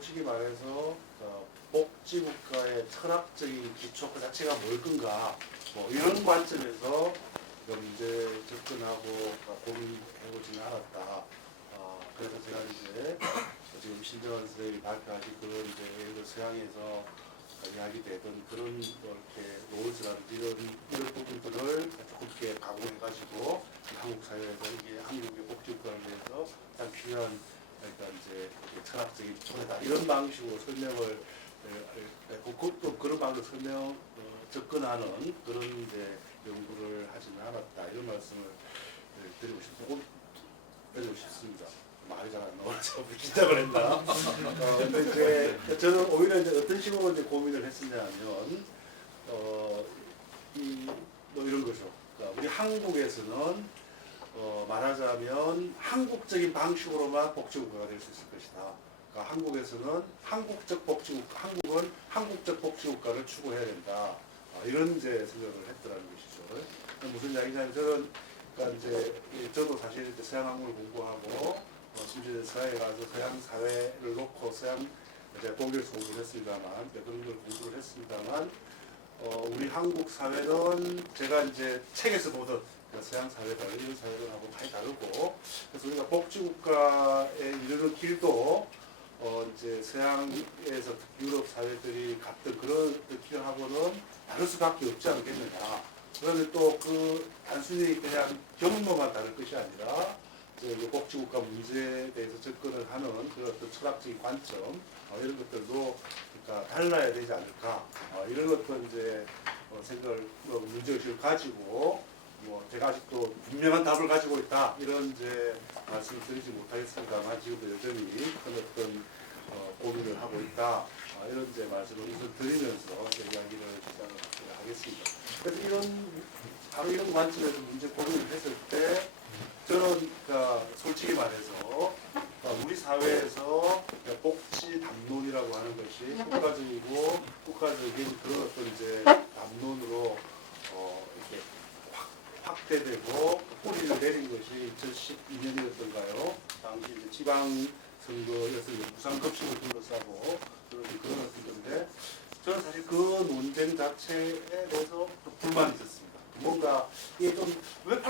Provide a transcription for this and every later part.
솔직히 말해서 복지국가의 철학적인 기초 그 자체가 뭘 건가 뭐 이런 관점에서 문제 접근하고 고민해보지는 않았다. 그래서 제가 이제 지금 신정환 선생님이 발표하신 그런 이제 예를 들어 서양에서 이야기되던 그런 이렇게 노을스라든지 이런 부분들을 조금 이렇게 가공해가지고 한국 사회에서 이게 한국의 복지국가를 위해서 가장 필요한 그러니까 이제 철학적인 기초다 이런 방식으로 설명을 또 그런 방식으로 설명 접근하는 그런 이제 연구를 하지는 않았다 이런 말씀을 드리고 싶습니다. 말이 잘 안 나와서 긴장을 했나? 근데 이제 저는 오히려 이제 어떤 식으로 이제 고민을 했었냐면 뭐 이런 거죠. 그러니까 우리 한국에서는 말하자면 한국적인 방식으로만 복지국가가 될 수 있을 것이다. 그러니까 한국에서는 한국은 한국적 복지국가를 추구해야 된다. 이런 이제 생각을 했더라는 것이죠. 무슨 이야기냐면 저는 그러니까 이제 저도 사실 이제 서양 학문을 공부하고 심지어 서양에 가서 서양 사회를 놓고 서양 이제 독일에서 공부를 했습니다만 그런 걸 공부를 했습니다만 우리 한국 사회는 제가 이제 책에서 보던 서양 사회가 이런 사회하고 많이 다르고 그래서 우리가 복지국가에 이르는 길도 이제 서양에서 유럽 사회들이 갔던 그런 길하고는 다를 수밖에 없지 않겠느냐. 그런데 또 그 단순히 그냥 경로만 다를 것이 아니라 복지국가 문제에 대해서 접근을 하는 그런 어떤 철학적인 관점 이런 것들도 그러니까 달라야 되지 않을까 이런 것도 이제 생각을 문제의식을 가지고 제가 아직도 분명한 답을 가지고 있다 이런 이제 말씀을 드리지 못하겠습니다만 지금도 여전히 큰 어떤 고민을 하고 있다 이런 이제 말씀을 우선 드리면서 이야기를 시작을 하겠습니다. 그래서 바로 이런 관점에서 문제 고민을 했을 때 저는 그러니까 솔직히 말해서 우리 사회에서 복지 담론이라고 하는 것이 국가적인 그런 어떤 이제 담론으로 이렇게 확대되고 뿌리를 내린 것이 2012년이었던가요? 당시 이제 지방선거에서 무상급식을 둘러싸고 그런 어떤 건데 저는 사실 그 논쟁 자체에 대해서 좀 불만이 있었습니다. 뭔가 이게 좀 왜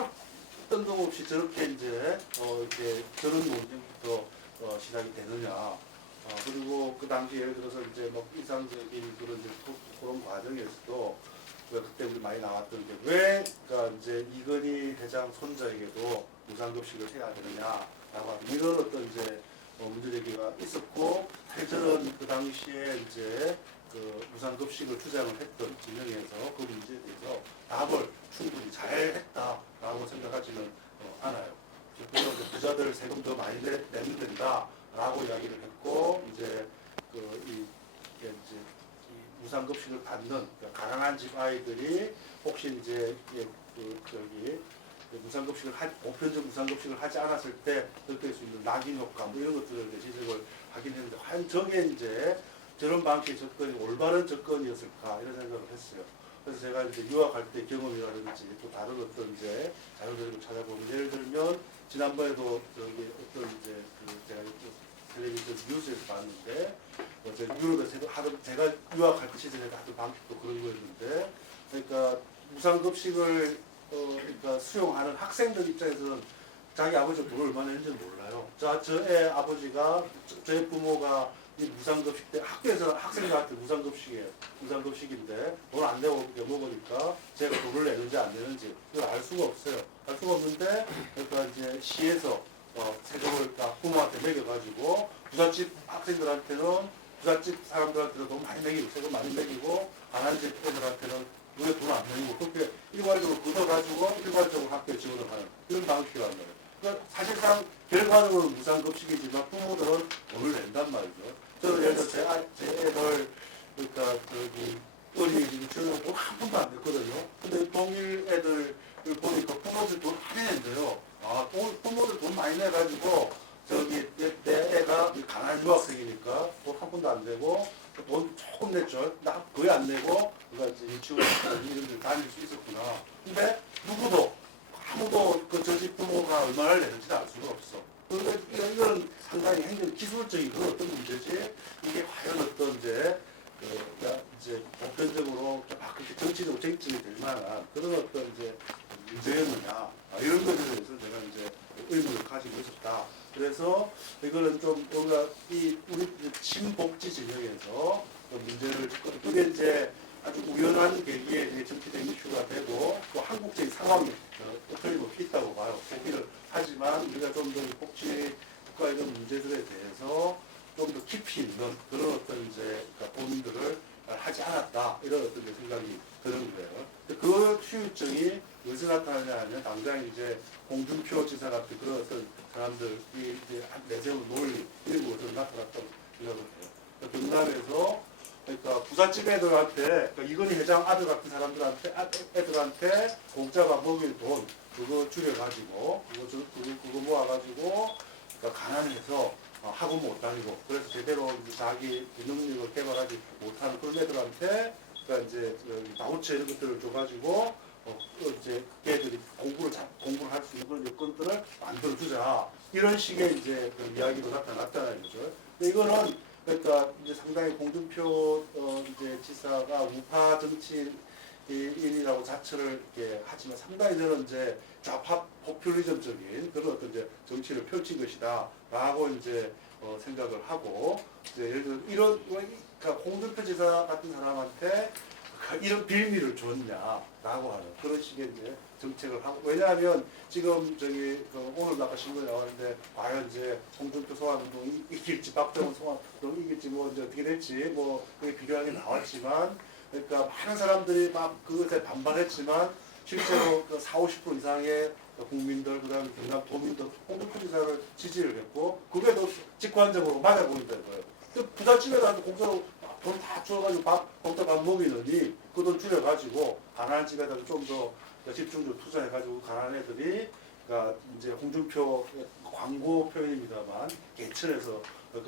뜬금없이 저렇게 이제 이렇게 저런 논쟁부터 시작이 되느냐. 그리고 그 당시 예를 들어서 이제 뭐 이상적인 그런 과정에서도 그때 우리 많이 나왔던 게 왜 그러니까 이제 이건희 회장 손자에게도 무상급식을 해야 되느냐라고 하는 이런 어떤 이제 문제 제기가 있었고 사실 저는 그 당시에 이제 그 무상급식을 주장을 했던 진영에서 그 문제에 대해서 답을 충분히 잘 했다라고 생각하지는 않아요. 그래서 부자들 세금 더 많이 내면 된다라고 이야기를 했고 이제 이제 무상급식을 받는 그러니까 가난한 집 아이들이 혹시 이제 무상급식을 보편적 무상급식을 하지 않았을 때 느낄 수 있는 낙인 효과 뭐 이런 것들을 지적을 하긴 했는데 과연 저게 이제 저런 방식의 접근이 올바른 접근이었을까 이런 생각을 했어요. 그래서 제가 이제 유학할 때 경험이라든지 또 다른 어떤 이제 자료들을 찾아보면 예를 들면 지난번에도 어떤 이제 제가 텔레비전 뉴스에서 봤는데 유럽에서 제가 유학할 시절에 하던 방식도 그런 거였는데 그러니까 무상급식을 그러니까 수용하는 학생들 입장에서는 자기 아버지가 돈을 얼마나 냈는지 몰라요. 저의 아버지가 저의 부모가 이 무상급식 때 학교에서 학생들한테 무상급식인데 돈 안 내고 먹으니까 제가 돈을 내는지 안 내는지 그걸 알 수가 없어요. 알 수가 없는데 그러니까 이제 시에서 세금을 부모한테 매겨가지고 부잣집 학생들한테는 부잣집 사람들한테는 돈 많이 매기고 세금 많이 매기고 가난한 집 애들한테는 왜 돈 안 매기고 그렇게 일괄적으로 걷어가지고 일괄적으로 학교에 지원을 하는 이런 방식이란 말이에요. 그러니까 사실상 결과적으로는 무상급식이지만 부모들은 돈을 낸단 말이죠. 저는 예를 들어 제 애들 그러니까 어린이집 저는 돈 한 푼도 안 냈거든요. 근데 동일 애들 보니까 부모들 돈 많이 낸대요. 부모들 돈 많이 내가지고 내 애가 가난한 유학생이니까 돈 한 푼도 안 내고 돈 조금 냈죠. 나 거의 안 내고 그러니까 이제 유치원 이런 데 다닐 수 있었구나. 근데 아무도 저 집 부모가 얼마나 내는지 알 수가 없어. 이거는 상당히 행정 기술적인 그 어떤 문제지 이게 과연 어떤 이제 보편적으로 막 그렇게 정치적으로 쟁점이 될 만한 그런 어떤 이제 문제였느냐 이런 것에 대해서 제가 이제 의문을 가지고 있었다. 그래서 이거는 좀 뭔가 이 우리 친복지 진영에서 문제를 그게 이제 아주 우연한 계기에 이제 정치적 이슈가 되고 또 한국적인 상황이 틀림없이 있다고 봐요. 보기를 하지만 우리가 좀 더 복지 국가 이런 문제들에 대해서 좀 더 깊이 있는 그런 어떤 이제 고민들을 하지 않았다 이런 어떤 생각이 드는 거예요. 그 후유증이 어디서 나타나냐 하면 당장 이제 홍준표 지사 같은 그런 어떤 사람들이 이제 내세운 논리 이런 것으로 나타났다고 생각을 해요. 경남에서 그러니까 부잣집 애들한테 그러니까 이건희 회장 아들 같은 사람들한테 애들한테 공짜가 먹일 돈 그거 줄여가지고 그거 모아가지고 그러니까 가난해서 학원 못 다니고 그래서 제대로 이제 자기 능력을 개발하지 못하는 그런 애들한테 그러니까 이제 바우처 이런 것들을 줘가지고 이제 걔들이 공부를 할 수 있는 그런 여건들을 만들어 주자 이런 식의 이제 그 이야기도 나타났다는 거죠. 근데 이거는 그러니까 이제 상당히 홍준표 이제 지사가 우파 정치인이라고 자처를 이렇게 하지만 상당히 저는 이제 좌파 포퓰리즘적인 그런 어떤 이제 정치를 펼친 것이다라고 이제 생각을 하고 이제 예를 들어 이런 그러니까 홍준표 지사 같은 사람한테 이런 빌미를 줬냐라고 하는 그런 식의 이제 정책을 하고 왜냐하면 지금 오늘 아까 신문에 나왔는데 과연 이제 홍준표 소환운동이 이길지 박정훈 소환운동이 이길지 뭐 이제 어떻게 될지 뭐 그게 비교하게 나왔지만 그러니까 많은 사람들이 막 그것에 반발했지만 실제로 그 40~50% 이상의 국민들 그다음에 경남 도민들 홍준표 지사를 지지를 했고 그게 더 직관적으로 맞아 보인다는 거예요. 부잣집에다가 공짜로 돈 다 줘가지고 공짜 밥 먹이느니 그 돈 줄여가지고 가난한 집에다 좀 더 집중적으로 투자해가지고 가난한 애들이 그러니까 이제 홍준표 광고 표현입니다만 개천에서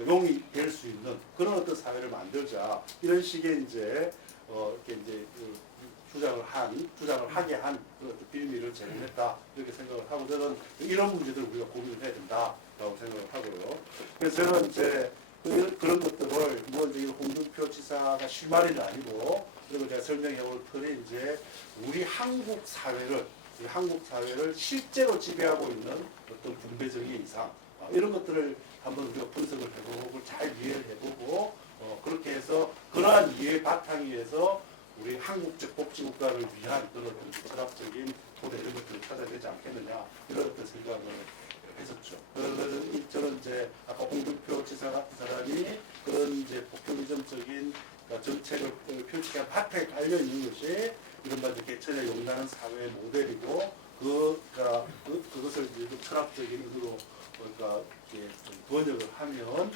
용이 될 수 있는 그런 어떤 사회를 만들자 이런 식의 이제 이렇게 이제 주장을 하게 한 그런 빌미를 제공했다 이렇게 생각을 하고 저는 이런 문제들을 우리가 고민을 해야 된다라고 생각을 하고요. 그래서 저는 이제 그런 것들을 뭐 이제 홍준표 지사가 실마리는 아니고 그리고 제가 설명해 올 틀이 이제 우리 한국 사회를 실제로 지배하고 있는 어떤 분배적인 이상 이런 것들을 한번 우리가 분석을 해보고 잘 이해를 해보고 그렇게 해서 그러한 이해 바탕 위에서 우리 한국적 복지국가를 위한 그런 어떤 철학적인 토대 이런 것들을 찾아야 되지 않겠느냐 이런 어떤 생각을 했었죠. 그래서 저는 이제 아까 홍준표 지사 같은 사람이 그런 이제 포퓰리즘적인 정책을 펼치게 바탕에 깔려 있는 것이 이른바 이제 개천에 용나는 사회의 모델이고 그것을 이제 좀 철학적인 의미로 그러니까 이렇게 좀 번역을 하면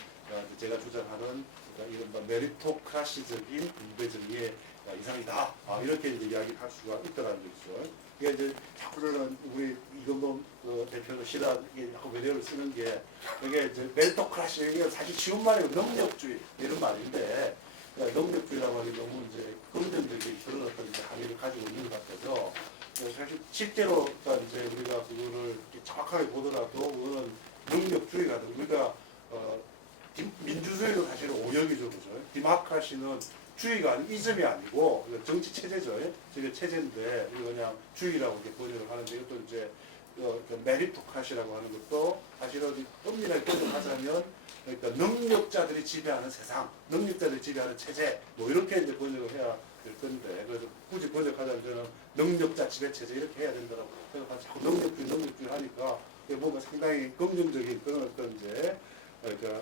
제가 주장하는 이른바 메리토크라시적인 분배정의의 이상이다. 이렇게 이제 이야기를 할 수가 있다는 거죠. 이게 이제 자꾸 저는 우리 이건범 대표도 싫어하는 자꾸 외래어를 쓰는 게 이게 이제 메리토크라시 이게 사실 쉬운 말이고 능력주의 이런 말인데 능력주의라고 하기 너무 이제 긍정적인 그런 어떤 이제 함의를 가지고 있는 것 같아서 사실 실제로 이제 우리가 그거를 정확하게 보더라도 그거는 능력주의가 우리가 민주주의도 사실 오역이죠, 그죠? 디마크라시는 주의가 아닌 이점이 아니고 정치 체제죠. 저게 체제인데 이거 그냥 주의라고 이렇게 번역을 하는데 이것도 이제 메리토크라시라고 하는 것도 사실은 엄밀하게 번역하자면 그러니까 능력자들이 지배하는 세상, 능력자들이 지배하는 체제 뭐 이렇게 이제 번역을 해야 될 건데 그래서 굳이 번역하자면 저는 능력자 지배 체제 이렇게 해야 된다고 생각하고 자꾸 능력주의 하니까 뭔가 상당히 긍정적인 그런 어떤 이제 그러니까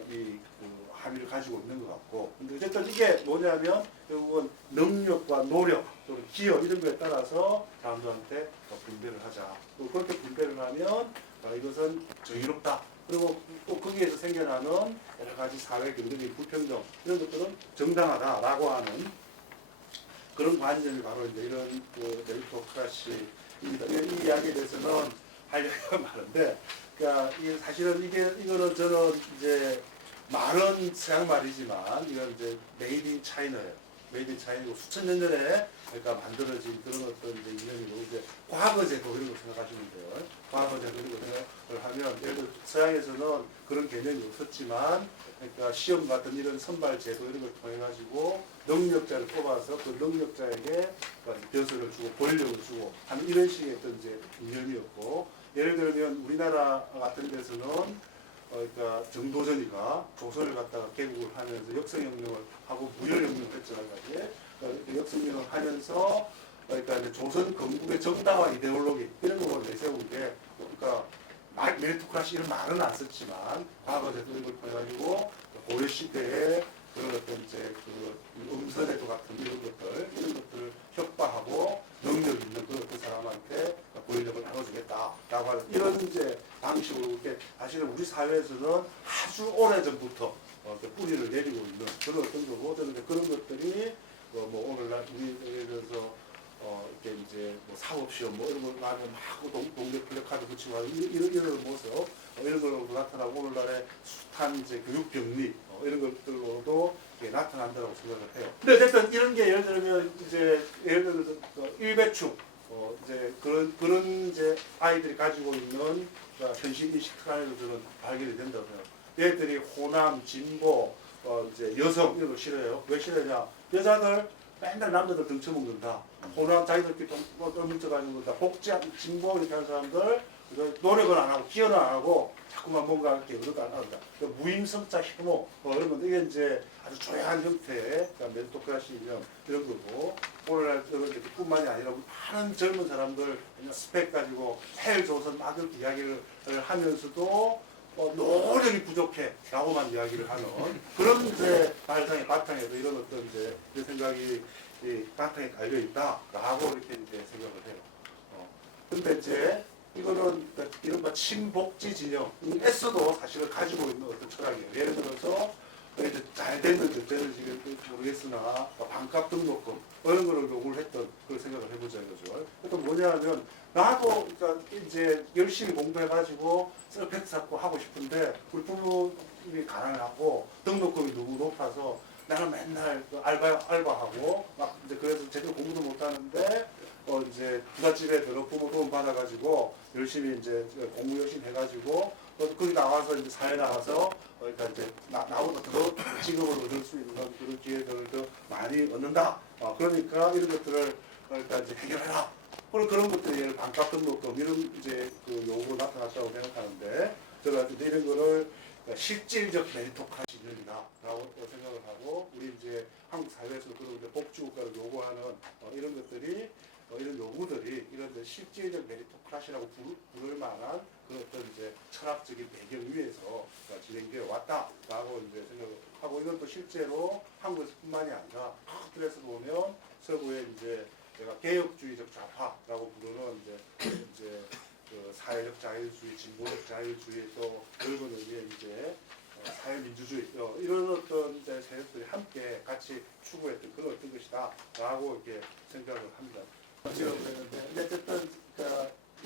함의를 가지고 있는 것 같고 근데 어쨌든 이게 뭐냐면 결국은 능력과 노력 또 기여 이런 거에 따라서 사람들한테 분배를 하자 또 그렇게 분배를 하면 이것은 정의롭다 그리고 또 거기에서 생겨나는 여러 가지 사회 경제적인 불평등 이런 것들은 정당하다라고 하는 그런 관점이 바로 이제 이런 메리토크라시입니다. 이 이야기에 대해서는 하려고 많은데 그러니까 사실은 이거는 저는 이제 말은 서양 말이지만 이건 이제 메이드 인 차이나예요. 메이드 인 차이나고 수천 년 전에 그러니까 만들어진 그런 어떤 이제 이념이고 이제 과거 제도 이런 거 생각하시면 돼요. 과거 제도 이런 거 생각을 하면 예를 들어 서양에서는 그런 개념이 없었지만 그러니까 시험 같은 이런 선발 제도 이런 걸 통해 가지고 능력자를 뽑아서 그 능력자에게 벼슬을 주고 권력을 주고 하는 이런 식의 어떤 이제 이념이었고 예를 들면 우리나라 같은 데서는 그러니까 정도전이가 조선을 갖다가 개국을 하면서 역사혁명을 하고 무혈혁명을 했잖아요. 그러니까 역사혁명을 하면서 그러니까 이제 조선 건국의 정당화 이데올로기 이런 걸 내세운 게 그러니까 메리토크라시 이런 말은 안 썼지만 과거 제도를 통해 가지고 고려 시대에 그런 어떤 이제 그 음선에도 같은 이런 것들을 협박하고 능력 있는 그런 어떤 사람한테 권력을 나눠주겠다라고 하는 이런 이제 방식으로 이렇게 사실은 우리 사회에서는 아주 오래 전부터 뿌리를 내리고 있는 그런 어떤 거고 저는 그런 것들이 뭐 오늘날 우리 예를 들어서 이렇게 이제 뭐 사법시험 뭐 이런 걸 하면 막 동네 플래카드 붙이고 하는 이런 모습 이런 걸로 나타나고 오늘날의 숱한 이제 교육병리 이런 것들로도 나타난다고 생각을 해요. 근데 어쨌든 이런 게 예를 들면 이제 예를 들어서 일배충 이제 그런 이제 아이들이 가지고 있는 현실 인식 트라이로 저는 발견이 된다고 해요. 얘들이 호남, 진보, 이제 여성 이런 거 싫어해요. 왜 싫어하냐? 여자들 맨날 남자들 등쳐먹는다. 호남 자기들끼리 떠뭉쳐가지고 복지한 진보 이렇게 하는 사람들 노력은 안 하고 기여는 안 하고 자꾸만 뭔가 이렇게 의도도 안 한다. 무임승차 혐오 이런 건데 이게 이제 아주 조용한 형태의 메리토크라시 이념 이런 거고 오늘날 이런 뿐만이 아니라 많은 젊은 사람들 그냥 스펙 가지고 헬조선 막 이렇게 이야기를 하면서도 노력이 부족해 라고만 이야기를 하는 그런 이제 발상의 바탕에도 이런 어떤 이제 생각이 바탕에 깔려 있다라고 이렇게 이제 생각을 해요. 근데 이제 이거는 이른바 친복지 진영에서도 사실을 가지고 있는 어떤 철학이에요. 예를 들어서 이제 잘 됐는데 저는 지금 모르겠으나 반값 등록금 이런 거를 요구를 했던 그런 생각을 해보자 이거죠. 그러니까 뭐냐면 나도 그러니까 이제 열심히 공부해가지고 셀펙트 쌓고 하고 싶은데 우리 부모님이 가난하고 등록금이 너무 높아서 나는 맨날 알바하고 막 이제 그래서 제대로 공부도 못하는데 이제 부잣집에 들어 부모 도움 받아가지고 열심히 이제 공부 열심히 해가지고 거기 나와서 이제 사회 나가서 그러니까 이제 나보다 더 직업을 얻을 수 있는 그런 기회들을 더 많이 얻는다. 그러니까 이런 것들을 그러니까 이제 해결해라. 그런 것들이 반값 등록금 이런 이제 그 요구로 나타났다고 생각하는데 제가 이제 이런 거를 실질적 메리토크라시 이념이다라고 생각을 하고 우리 이제 한국 사회에서 그런 복지국가를 요구하는 이런 것들이 이런 요구들이 이런 실질적 메리토크라시라고 부를 만한 그런 어떤 이제 철학적인 배경 위에서 진행되어 왔다라고 이제 생각을 하고 이건 또 실제로 한국에서뿐만이 아니라 틀에서 보면 서구의 이제 내가 개혁주의적 좌파라고 부르는 이제 그 사회적 자유주의, 진보적 자유주의 또 넓은 의미의 이제 사회민주주의 이런 어떤 이제 세력들이 함께 같이 추구했던 그런 어떤 것이다라고 이렇게 생각을 합니다. 근데 어쨌든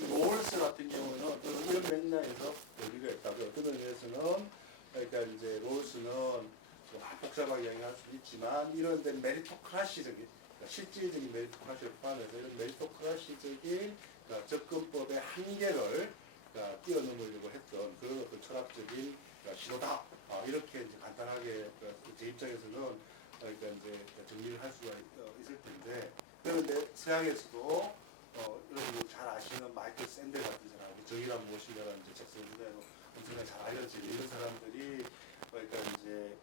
롤스 같은 경우는 어떤 이런 맥락에서 의미가 있다. 어떤 의미에서는 그러니까 이제 롤스는 복잡하게 이야기할 수 있지만 이런 데 메리토크라시적인 그러니까 실질적인 메리토크라시를 포함해서 이런 메리토크라시적인 접근법의 한계를 뛰어넘으려고 했던 그런 어떤 철학적인 시도다. 이렇게 이제 간단하게 제 입장에서는 그러니까 이제 정리를 할 수가 있을 텐데. 그런데 서양에서도 여러분 잘 아시는 마이클 샌델 같은 사람, 정의란 무엇인가라는 이제 책 써주는 엄청나게 잘 알려진 이런 사람들이 그러니까 이제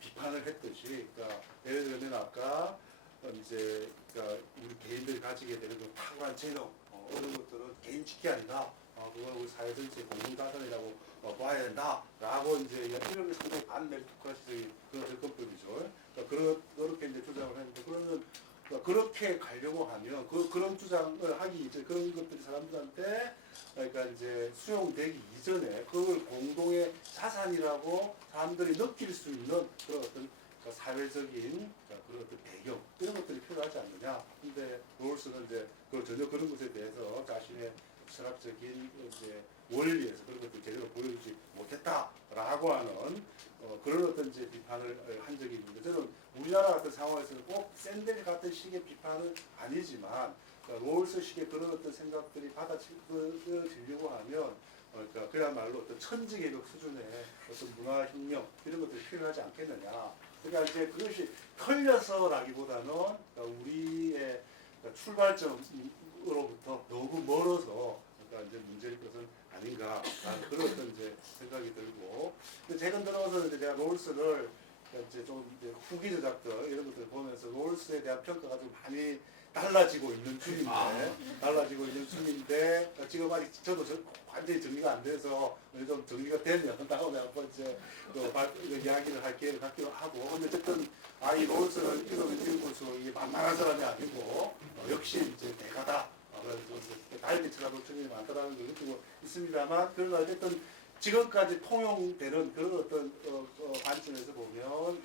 비판을 했듯이, 그러니까 예를 들면 아까 이제 그러니까 우리 개인들이 가지게 되는 그 탁월한 재능 이런 것들은 개인직이 아니다. 그걸 우리 사회 전체의 공동자산이라고 봐야 된다라고 이제 이런 게 상당히 반메리토크라시적인 그런 접근법이죠. 그러니까 그렇게 이제 주장을 했는데 그러면 그렇게 가려고 하면 그런 주장을 하기 이제 그런 것들이 사람들한테 그러니까 이제 수용되기 이전에 그걸 공동의 자산이라고 사람들이 느낄 수 있는 그런 어떤 사회적인 그런 어떤 배경 이런 것들이 필요하지 않느냐. 근데 롤스는 이제 전혀 그런 것에 대해서 자신의 철학적인 이제 원리에서 그런 것들 제대로 보여주지 못했다라고 하는 그런 어떤 이제 비판을 한 적이 있는데 저는 우리나라 같은 상황에서는 꼭 샌델 같은 식의 비판은 아니지만 그러니까 롤스 식의 그런 어떤 생각들이 받아들여지려고 하면 그러니까 그야말로 어떤 천지개벽 수준의 어떤 문화혁명 이런 것들이 필요하지 않겠느냐. 그러니까 이제 그것이 털려서라기보다는 그러니까 우리의 그러니까 출발점으로부터 너무 멀어서 그러니까 이제 문제일 것은 아닌가 그런 어떤 이제 생각이 들고 최근 들어서 이제 제가 롤스를 이제 좀 이제 후기 저작들 이런 것들 보면서 롤스에 대한 평가가 좀 많이 달라지고 있는 중인데 지금 아직 저도 완전히 정리가 안 돼서 좀 정리가 되면 다음에 한번 이제 이야기를 할 기회를 갖기로 하고 근데 어쨌든 이 롤스는 읽을수록 이게 만만한 사람이 아니고 역시 이제 대가다 달빛처럼 정신이 많다라는 걸 느끼고 있습니다만 그러나 어쨌든 지금까지 통용되는 그런 어떤 관점에서 보면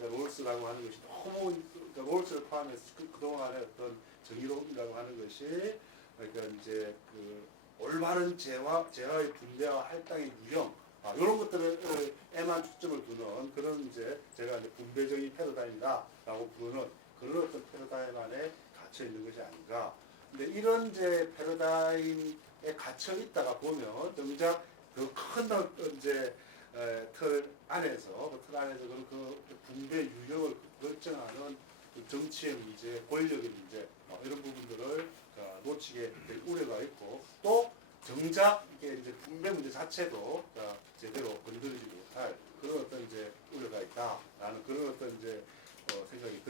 롤스라고 하는 것이 너무 그러니까 롤스를 포함해서 그동안의 어떤 정의로움이라고 하는 것이 그러니까 이제 그 올바른 재화의 분배와 할당의 유형 이런 것들에만 초점을 두는 그런 이제 제가 이제 분배적인 패러다임이다라고 부르는 그런 어떤 패러다임 안에 갇혀 있는 것이 아닌가. 근데 이런 이제 패러다임에 갇혀 있다가 보면 정작 더 큰 이제 틀 안에서 그런 그 분배 유형을 결정하는 그 정치의 문제, 권력의 문제 이런 부분들을 놓치게 될 우려가 있고 또 정작 이게 이제 분배 문제 자체도 제대로 건드리지 못할 그런 어떤 이제 우려가 있다라는 그런 어떤 이제 생각이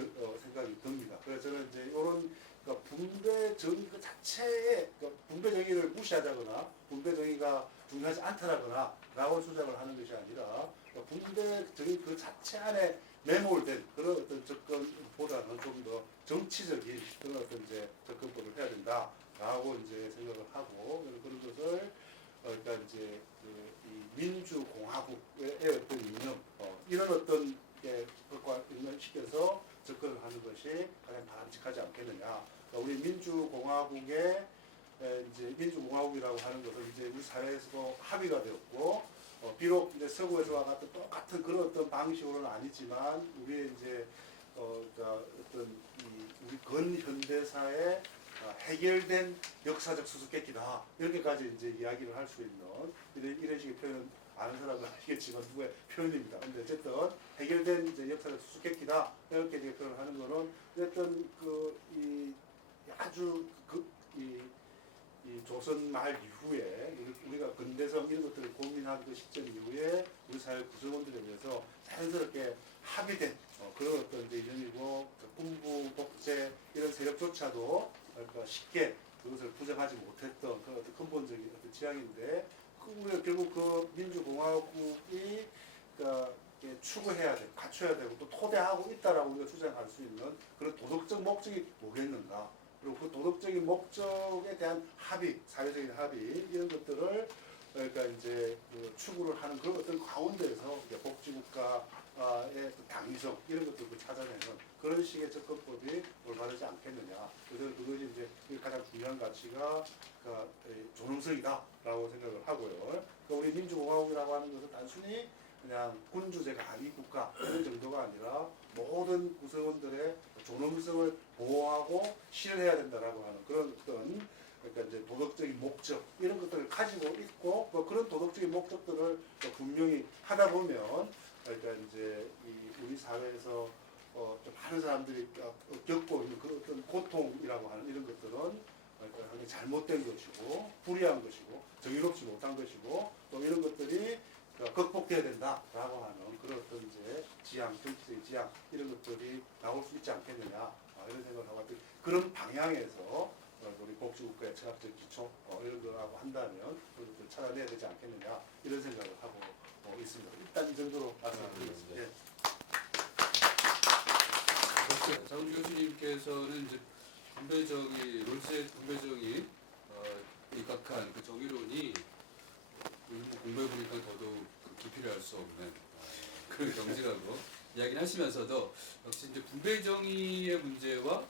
듭니다. 그래서 저는 이제 이런 그러니까 분배 정의 그 자체의 그러니까 분배 정의를 무시하자거나 분배 정의가 중요하지 않다라거나 라고 주장을 하는 것이 아니라 그러니까 분배 정의 그 자체 안에 매몰된 그런 어떤 접근보다는 좀 더 정치적인 그런 어떤 이제 접근법을 해야 된다라고 이제 생각을 하고 그런 것을 그러니까 이제 이 민주공화국의 어떤 이념 이런 어떤 것과 연관시켜서 접근을 하는 것이 가장 바람직하지 않겠느냐. 그러니까 우리 민주공화국의 이제 민주공화국이라고 하는 것은 이제 우리 사회에서도 합의가 되었고 비록 이제 서구에서와 같은 똑같은 그런 어떤 방식으로는 아니지만 우리의 이제 그러니까 어떤 우리 근현대사의 해결된 역사적 수수께끼다 이렇게까지 이제 이야기를 할 수 있는 이런 식의 표현 아는 사람은 아시겠지만 누구의 표현입니다. 근데 어쨌든 해결된 이제 역사적 수수께끼다 이렇게 이제 표현을 하는 거는 어쨌든 이 아주 이 조선 말 이후에 우리가 근대성 이런 것들을 고민한 그 시점 이후에 우리 사회 구성원들에 의해서 자연스럽게 합의된 그런 어떤 이제 이념이고 군부 독재 이런 세력조차도 그러니까 쉽게 그것을 부정하지 못했던 그런 어떤 근본적인 어떤 지향인데 우리가 결국 그 민주공화국이 그러니까 추구해야 되고 갖춰야 되고 또 토대하고 있다라고 우리가 주장할 수 있는 그런 도덕적 목적이 뭐겠는가? 그리고 그 도덕적인 목적에 대한 합의, 사회적인 합의 이런 것들을 그러니까 이제 추구를 하는 그런 어떤 가운데서 복지국가의 당위성 이런 것들을 찾아내는 그런 식의 접근법이 올바르지 않겠느냐. 그래서 그것이 이제 가장 중요한 가치가 그러니까 존엄성이다라고 생각을 하고요. 그러니까 우리 민주공화국이라고 하는 것은 단순히 그냥 군주제가 아닌 국가 이런 정도가 아니라 모든 구성원들의 존엄성을 보호하고 실현해야 된다라고 하는 그런 어떤 그러니까 이제 도덕적인 목적 이런 것들을 가지고 있고 그런 도덕적인 목적들을 분명히 하다 보면 그러니까 이제 우리 사회에서 좀 많은 사람들이 겪고 있는 그런 어떤 고통이라고 하는 이런 것들은 그러니까 잘못된 것이고 불의한 것이고 정의롭지 못한 것이고 또 이런 것들이 극복돼야 된다라고 하는 그런 어떤 이제 지향, 정치적인 지향 이런 것들이 나올 수 있지 않겠느냐 이런 생각을 하고 그런 방향에서 우리 복지국가의 철학적 기초 이런 거라고 한다면 그것을 찾아내야 되지 않겠느냐 이런 생각을 하고 있습니다. 일단 이 정도로 말씀드리겠습니다. 예. 장훈 교수님께서는 이제 롤스의 분배정이 입각한 그 정의론이 공부해 보니까 더더욱 깊이를 알 수 없는 그런 경지라고 이야기를 하시면서도 역시 이제 분배정의의 문제와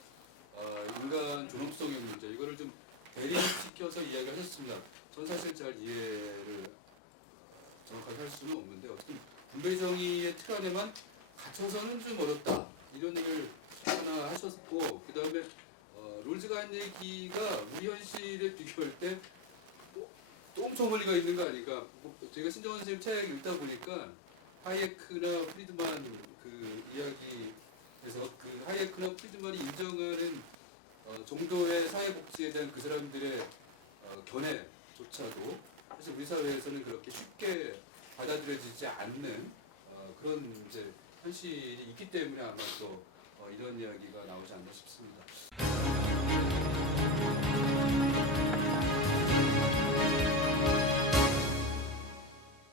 인간 존엄성의 문제 이거를 좀 대립시켜서 이야기하셨습니다. 전 사실 잘 이해를 정확하게 할 수는 없는데 어쨌든 분배정의의 틀 안에만 갇혀서는 좀 어렵다 이런 얘기를 하나 하셨고 그 다음에 롤즈가 한 얘기가 우리 현실에 비교할 때 또 엄청 멀리가 있는 거 아닌가. 제가 신정원 선생님 책 읽다 보니까 하이에크나 프리드만 그 이야기에서 그 하이에크나 프리드만이 인정하는 정도의 사회복지에 대한 그 사람들의 견해조차도 사실 우리 사회에서는 그렇게 쉽게 받아들여지지 않는 그런 이제 현실이 있기 때문에 아마 또 이런 이야기가 나오지 않나 싶습니다.